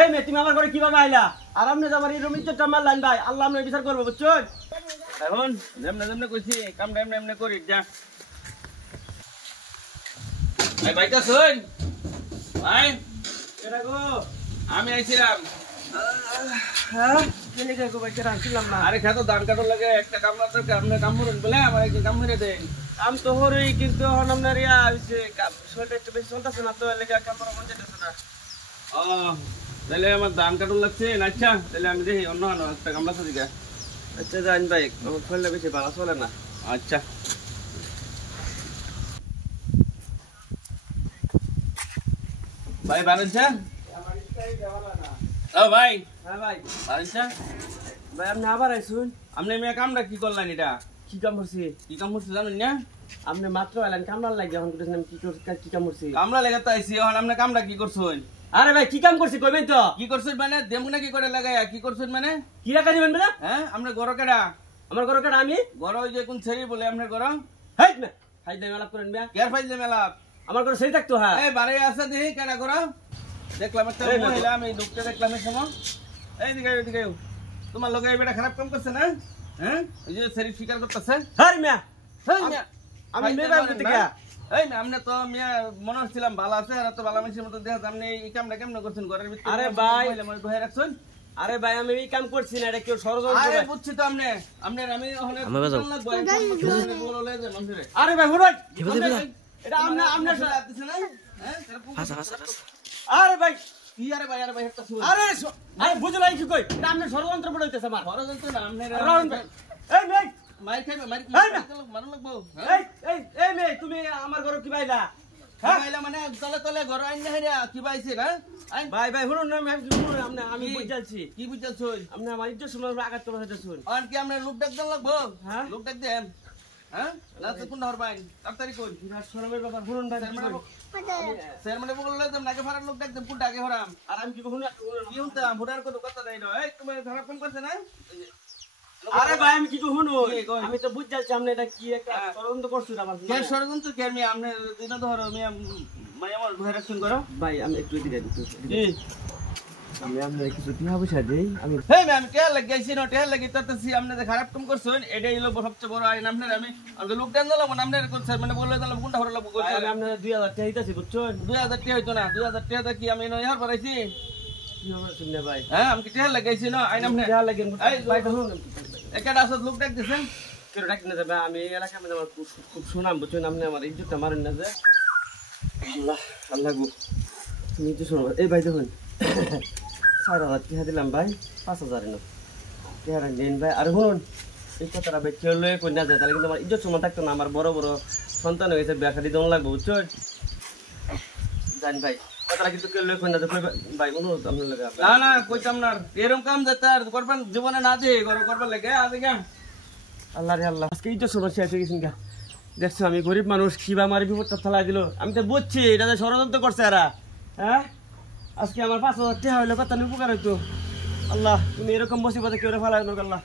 এই মে তুমি আমার ঘরে কিভাবে আইলা? আর আপনি যে আমার এই রুম ইজ্জতটা মারলেন ভাই, আল্লাহ আপনার বিচার করবো বুঝছেন? এখন যেমনে যেমনে কইছি কামটা এমনি এমনি করি যা। ভাই ভাইটা শুন ভাই, এরা গো আমি আইছিলাম। হ্যাঁ কেনে গো ভাই কেন ছিলাম না? আরে খেতো ধান কাটো লাগে একটা কামলা তো আপনি কাম করুন বলে আমার একটু কাম করে দেন। কাম তো হরই কিন্তু এখন আপনার ইয়া হইছে শরীরটা একটু বেশি চলতেছে না তো লেগে কাম করা মন চাইতেছে না। ও তাহলে আমার ধান কাটুন লাগছে না? আচ্ছা তাহলে আমি দেখি অন্য একটা কামলা তো দিকে। আচ্ছা জান ভাই আমার শরীরটা বেশি ভালো চলে না। আচ্ছা ভাই বাড়ছে? ও ভাই হ্যাঁ ভাই বাড়ছে? ভাই আপনি আবার আইসুন? আপনি মেয়ে কামটা কি করলেন? এটা কি কাম করছি? কি কাম করছে জানেন না? আপনি মাত্র এলেন কামড়ার লাগে এখন করতেছেন কি কাম করছি? কামলা লেগে তো আইসি, এখন আপনি কামটা কি করছেন? আরে ভাই কি কাম করছি কইবেন তো? কি করছেন মানে দেমুনা কি করে লাগায়া কি করছেন মানে? কি রাখা দিবেন বেটা? হ্যাঁ আমরা গরো কেডা? আমার ঘরে কেন আমি? গরো ওই যে কোন ছেড়ি বলে আপনার গরো? হেই না হাই দাই মালাপ করেন মিয়া। কেয়ার ফাইল মেলা আমার ঘরে সেই থাকতো। হ্যাঁ এই বারে আছে দেখি কেডা গরো? দেখলাম একটা এই মহিলা, আমি ঢুকতে দেখলাম এই সময়। এইদিকে এইদিকে তোমার লগে এই বেটা খারাপ কাম করছে না? হ্যাঁ ওই যে ছেড়ি স্বীকার করতেছে। হার মিয়া হেই মিয়া আমি মেয়ে বাপ করতে গিয়া এই না আমনে তো মিয়া মনে হচ্ছিলাম ভালো আছে আর তো ভালো মানুষের মতো দেখা আপনি এই কামটা কেমন করছেন ঘরের ভিতরে? আরে ভাই। মহিলা মনে ধরে রাখছেন। আরে ভাই আমি এই কাম করছি না, এটা কেউ ষড়যন্ত্র আরে করে। বুঝছি তো আমনে আমনে আমি ওখানে মানুষের। আরে ভাই হুড় কি বলতে বলা? এটা আমনা আমনা দিছে না? হ্যাঁ ফাঁসা ফাঁসা ফাঁসা। আরে ভাই কি আরে ভাই একটা শুন। আরে আরে বুঝলাই কি কই? এটা আমনা ষড়যন্ত্র করে হইতেছে আমার। ষড়যন্ত্র না আমনে রহন ভাই এই মেয়ে মার খাইবে মার এই না। মারন লাগবো। এই মেয়ে তুমি আমার ঘরে কি বাইলা? হ্যাঁ খাইলা মানে তলে তলে ঘর আইন না হেরা কি পাইছে না? আইন ভাই ভাই শুনুন না আমি বুঝালছি। কি বুঝছছ? আপনি আমার ইজ্জত সময় আঘাত করে হইতে শুন। আর কি আমনে লোক ডাক দেন লাগবো? হ্যাঁ? লোক ডাক দেন। হ্যাঁ না তো কোন হর বাইন তাড়াতাড়ি কই। বিরাট শরমের ব্যাপার শুনুন ভাই স্যার মানে বললে তো নাকে ফারার লোক ডাক দেন কোনটা আগে হরাম। আর আমি কি কখনো কি হতে ভোটার কত কথা দেই না। এই তুমি খারাপ কাম করছ না? আরে ভাই আমি কি কখনো কি কই? আমি তো বুঝালছি আপনি এটা কি একটা ষড়যন্ত্র করছেন আমার কে ষড়যন্ত্র কে আমি আমনে দিন ধরো আমি মাই আমার ধরে রাখছেন করো। ভাই আমি একটু দিকে কি আমি আপনার কিছু টিহা পয়সা দেই আমি হেই আমি টেল লাগাইছি না টেল লাগি তাতেছি আপনি যে খারাপ কাম করছেন এটাই হলো সবচেয়ে বড় আইন। আপনার আমি আমাকে লোক দেন দিলাম না আপনার করছেন মানে বললে দিলাম কোনটা হলো লাগবো ভাই, আমি আপনার 2000 টাকা দিতেছি বুঝছেন? 2000 টাকা হইতো না 2000 টাকা কি আমি নয়ার পড়াইছি? কি হবে শুনলে ভাই? হ্যাঁ আমি টেল লাগাইছি না আইন আপনি টিহা লাগেন এই ভাই শুনুন একটা আসত লোক ডাক দিছেন কেন ডাক না যাবে আমি এই এলাকার মধ্যে আমার খুব সুনাম বুঝছেন আপনি আমার ইজ্জতটা মারেন না যে আল্লাহ আল্লাহ গো তুমি তো শোনো এই ভাই দেখুন 4000 টাকা দিলাম ভাই 5000 এনো টাকা দেন ভাই। আর শুনুন এই কথাটা ভাই কেউ লয়ে কই না যায় তাহলে কিন্তু আমার ইজ্জত সমান থাকতো না। আমার বড় বড় সন্তান হয়েছে বিয়া খাটি দন লাগবে বুঝছেন? জান ভাই কথাটা কিন্তু কেউ লয়ে কই না যায় ভাই অনুরোধ আপনার লাগে না না কইতাম না এরকম কাম যেতে আর করবেন জীবনে না দে করবার লাগে আজ গা। আল্লাহ রে আল্লাহ আজকে ইজ্জত সমান শেষ হয়ে গেছেন গা। দেখছো আমি গরিব মানুষ কিবা আমার বিপদটা ফেলাই দিল। আমি তো বুঝছি এটা যে ষড়যন্ত্র করছে এরা। হ্যাঁ আজকে আমার 5000 টাকা হইলে কত উপকার হইতো। আল্লাহ তুমি এরকম মুসিবতে কেউ ফেলাই না আল্লাহ।